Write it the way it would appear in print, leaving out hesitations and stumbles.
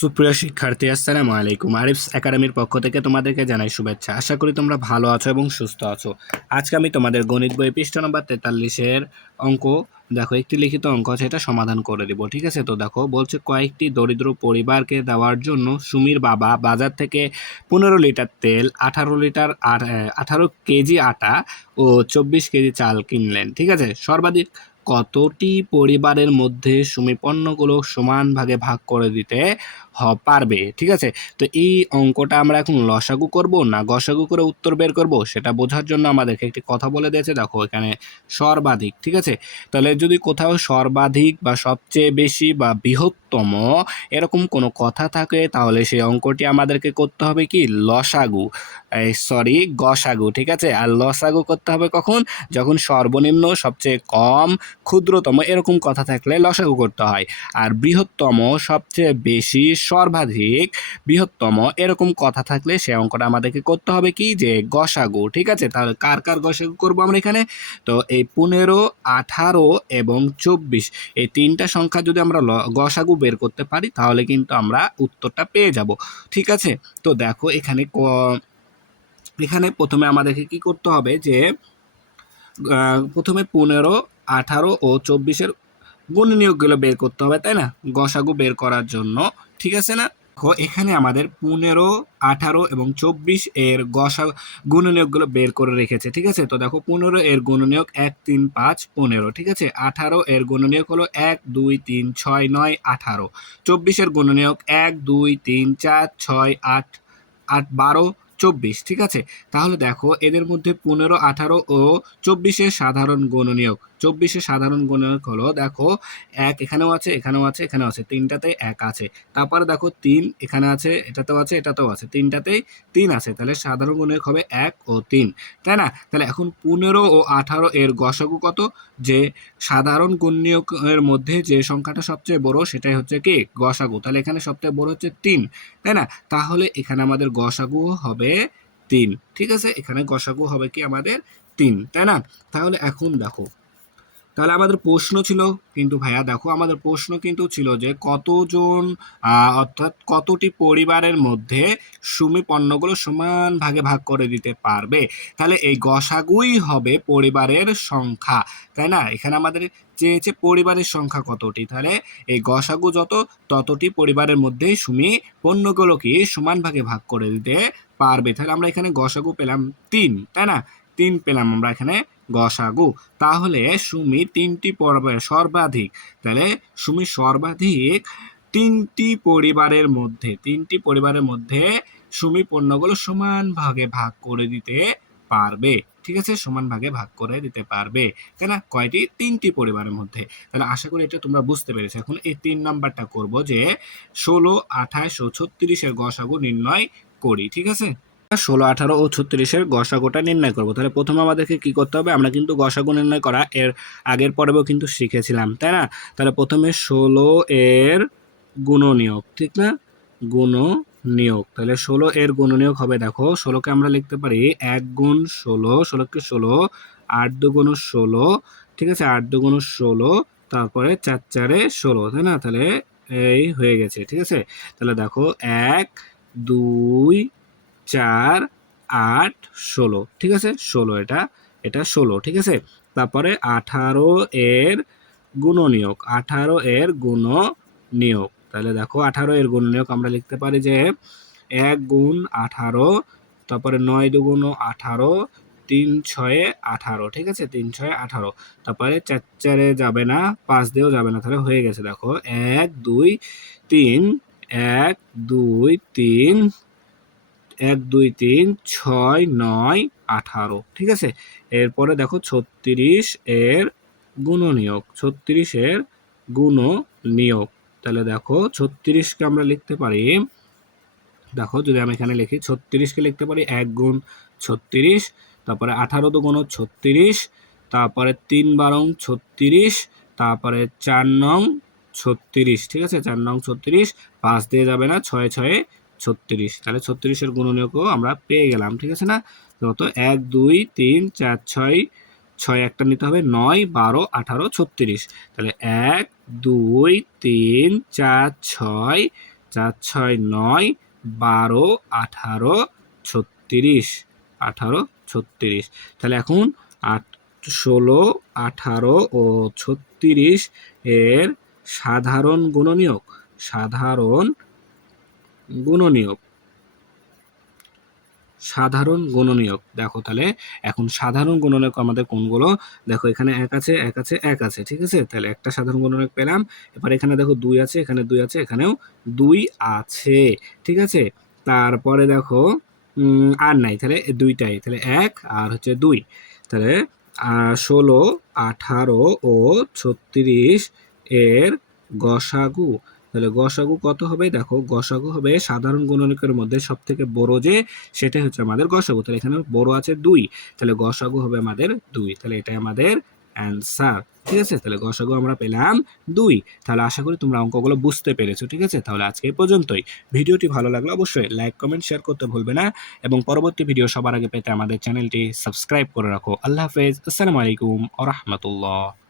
সুপ্রিয় শিক্ষার্থী, আসসালামু আলাইকুম। আরিফস একাডেমির পক্ষ থেকে তোমাদেরকে জানাই শুভেচ্ছা। আশা করি তোমরা ভালো আছো এবং সুস্থ আছো। আজকে আমি তোমাদের গণিত বই পৃষ্ঠা নম্বর 43-এর অঙ্ক, দেখো একটি লিখিত অঙ্ক আছে, এটা সমাধান করে দেব। ঠিক আছে, তো দেখো বলছে কয়েকটি দরিদ্র পরিবারকে দেওয়ার জন্য সুমির বাবা বাজার থেকে 15 লিটার তেল, 18 কেজি আটা ও 24 কেজি চাল কিনলেন। ঠিক আছে, সর্বাধিক কতটি পরিবারের মধ্যে সুমি পণ্যগুলো সমান ভাগে ভাগ করে দিতে পারবে? ঠিক আছে, তো এই অঙ্কটা আমরা এখন লসাগু করব না গসাগু করে উত্তর বের করব, সেটা বোঝার জন্য আমাদেরকে একটি কথা বলে দিয়েছে। দেখো এখানে সর্বাধিক, ঠিক আছে, তাহলে যদি কোথাও সর্বাধিক বা সবচেয়ে বেশি বা বৃহত্তম এরকম কোনো কথা থাকে, তাহলে সেই অঙ্কটি আমাদেরকে করতে হবে কি লসাগু, গসাগু। ঠিক আছে, আর লসাগু করতে হবে কখন? যখন সর্বনিম্ন, সবচেয়ে কম, ক্ষুদ্রতম এরকম কথা থাকলে লসাগু করতে হয়। আর বৃহত্তম, সবচেয়ে বেশি, সর্বাধিক, বৃহত্তম এরকম কথা থাকলে সে অঙ্কটা আমাদেরকে করতে হবে কি যে গসাগু। ঠিক আছে, তাহলে কার কার গসাগু করবো আমরা এখানে? তো এই 15, 18 এবং 24 এই তিনটা সংখ্যা যদি আমরা গসাগু বের করতে পারি, তাহলে কিন্তু আমরা উত্তরটা পেয়ে যাব। ঠিক আছে, তো দেখো এখানে এখানে প্রথমে আমাদেরকে কি করতে হবে যে প্রথমে 15, 18 ও 24-এর গুণনীয়কগুলো বের করতে হবে, তাই না, গসাগু বের করার জন্য। ঠিক আছে না? দেখো এখানে আমাদের 15, 18 এবং 24 এর গুণনীয়কগুলো বের করে রেখেছে। ঠিক আছে, তো দেখো 15 এর গুণনীয়ক 1, 3, 5, 15। ঠিক আছে, 18 এর গুণনীয়ক হলো 1, 2, 3, 6, 9, 18। 24 এর গুণনীয়ক 1, 2, 3, 4, 6, 8, 8, 12, 24। ঠিক আছে, তাহলে দেখো এদের মধ্যে 15, 18 ও 24-এর সাধারণ গুণনীয়ক, 24-এর সাধারণ গুণনীয়ক হলো, দেখো 1 এখানেও আছে, এখানেও আছে, এখানেও আছে, তিনটাতেই 1 আছে। তারপরে দেখো 3 এখানে আছে, এটাতেও আছে, এটাতেও আছে, তিনটাতেই 3 আছে, তাহলে সাধারণ গুণনীয়ক হবে 1 ও 3, তাই না? তাহলে এখন 15 ও 18 এর গসাগু কত? যে সাধারণ গুণনীয়কের মধ্যে যে সংখ্যাটা সবচেয়ে বড় সেটাই হচ্ছে কি গসাগু, তাহলে এখানে সবচেয়ে বড় হচ্ছে 3, তাই না? তাহলে এখানে আমাদের গসাগু হবে 3। ঠিক আছে, এখানে গসাগু হবে কি আমাদের 3, তাই না? তাহলে এখন দেখো, তাহলে আমাদের প্রশ্ন ছিল কিন্তু ভাইয়া, দেখো আমাদের প্রশ্ন কিন্তু ছিল যে কতজন, অর্থাৎ কতটি পরিবারের মধ্যে সুমি পণ্যগুলো সমান ভাগে ভাগ করে দিতে পারবে। তাহলে এই গসাগুই হবে পরিবারের সংখ্যা, তাই না? এখানে আমাদের চেয়েছে পরিবারের সংখ্যা কতটি, তাহলে এই গসাগু যত, ততটি পরিবারের মধ্যে সুমি পণ্যগুলো কি সমান ভাগে ভাগ করে দিতে পারবে। তাহলে আমরা এখানে গসাগু পেলাম 3, তাই না? 3 পেলাম আমরা এখানে গসাগু। তাহলে সুমি সর্বাধিক, তাহলে সুমি সর্বাধিক তিনটি পরিবারের মধ্যে সুমি পণ্যগুলো সমান ভাগে ভাগ করে দিতে পারবে। ঠিক আছে, সমান ভাগে ভাগ করে দিতে পারবে, তাই না? কয়টি? 3টি পরিবারের মধ্যে। তাহলে আশা করি এটা তোমরা বুঝতে পেরেছো। এখন এই 3 নাম্বারটা করব যে 16, 28 ও 36 এর গসাগু নির্ণয় করি। ঠিক আছে, 16, 18 ও 36-এর গসাগুটা নির্ণয় করব। তাহলে প্রথমে আমাদেরকে কি করতে হবে? আমরা কিন্তু গসাগু নির্ণয় করা এর আগের পর্বেও কিন্তু শিখেছিলাম, তাই না? তাহলে প্রথমে 16 এর গুণনীয়ক, ঠিক না, গুণনীয়ক। তাহলে 16 এর গুণনীয়ক হবে, দেখো 16কে আমরা লিখতে পারি 1 গুণ 16, 16কে 16, 8 দুগুণ 16। ঠিক আছে, 8 দুগুণ 16, তারপরে 4 4-এ 16, তাই না? তাহলে এই হয়ে গেছে। ঠিক আছে, তাহলে দেখো 1, 2, 4, 8, 16। ঠিক আছে, 16, এটা 16। ঠিক আছে, তারপরে 18 এর গুণনীয়ক, 18 এর গুণনীয়ক। তাহলে দেখো 18 এর গুণনীয়ক আমরা লিখতে পারি যে 1 গুণ 18, তারপরে 9 দুগুণ 18, 3 6-এ 18। ঠিক আছে, 3 6-এ 18, তারপরে 4 4-এ যাবে না, 5 দিয়েও যাবে না, তাহলে হয়ে গেছে। দেখো 1 2 3, 1 2 3, 1 2 3 6 9 18। ঠিক আছে, এরপরে দেখো 36 এর গুণনীয়ক, 36 এর গুণনীয়ক। তাহলে দেখো 36-কে আমরা লিখতে পারি, দেখো যদি আমি এখানে লিখি 36-কে লিখতে পারি 1 গুণ 36, তারপরে 18 দুগুণ 36, তারপরে 3 12 36, তারপরে 4 নং 36। ঠিক আছে, 4 নং 36, 5 দিয়ে যাবে না, 6 6-এ 36। তাহলে 36-এর গুণনীয়কও আমরা পেয়ে গেলাম। ঠিক আছে না? তো 1 2 3 4 6, 6 একটা নিতে হবে, 9 12 18 36। তাহলে 1 2 3 4 6 4 6 9 12 18 36 18 36। তাহলে এখন 16 18 ও 36 এর সাধারণ গুণনীয়ক সাধারণ গুণনীয়ক সাধারণ গুণনীয়ক দেখো। তাহলে এখন সাধারণ গুণনীয়ক আমাদের কোনগুলো? দেখো এখানে 1 আছে 1 আছে 1 আছে, ঠিক আছে। তাহলে একটা সাধারণ গুণনীয়ক পেলাম। এবার এখানে দেখো 2 আছে, এখানে 2 আছে, এখানেও 2 আছে, ঠিক আছে। তারপরে দেখো আর নাই, তাহলে দুইটাই, তাহলে 1 আর হচ্ছে 2। তাহলে 16 18 ও 36 এর গসাগু। তাহলে গসাগু কত হবে? দেখো গসাগু হবে সাধারণ গুণনীয়কের মধ্যে সব থেকে বড় যে, সেটাই হচ্ছে আমাদের গসাগু। তাহলে এখানে বড় আছে 2, তাহলে গসাগু হবে আমাদের 2। তাহলে এটাই আমাদের অ্যান্সার, ঠিক আছে। তাহলে গসাগু আমরা পেলাম 2। তাহলে আশা করি তোমরা অঙ্কগুলো বুঝতে পেরেছো, ঠিক আছে। তাহলে আজকে এই পর্যন্তই। ভিডিওটি ভালো লাগলে অবশ্যই লাইক কমেন্ট শেয়ার করতে ভুলবে না, এবং পরবর্তী ভিডিও সবার আগে পেতে আমাদের চ্যানেলটি সাবস্ক্রাইব করে রাখো। আল্লাহ হাফেজ, আসসালামু আলাইকুম ওয়া রাহমাতুল্লাহ।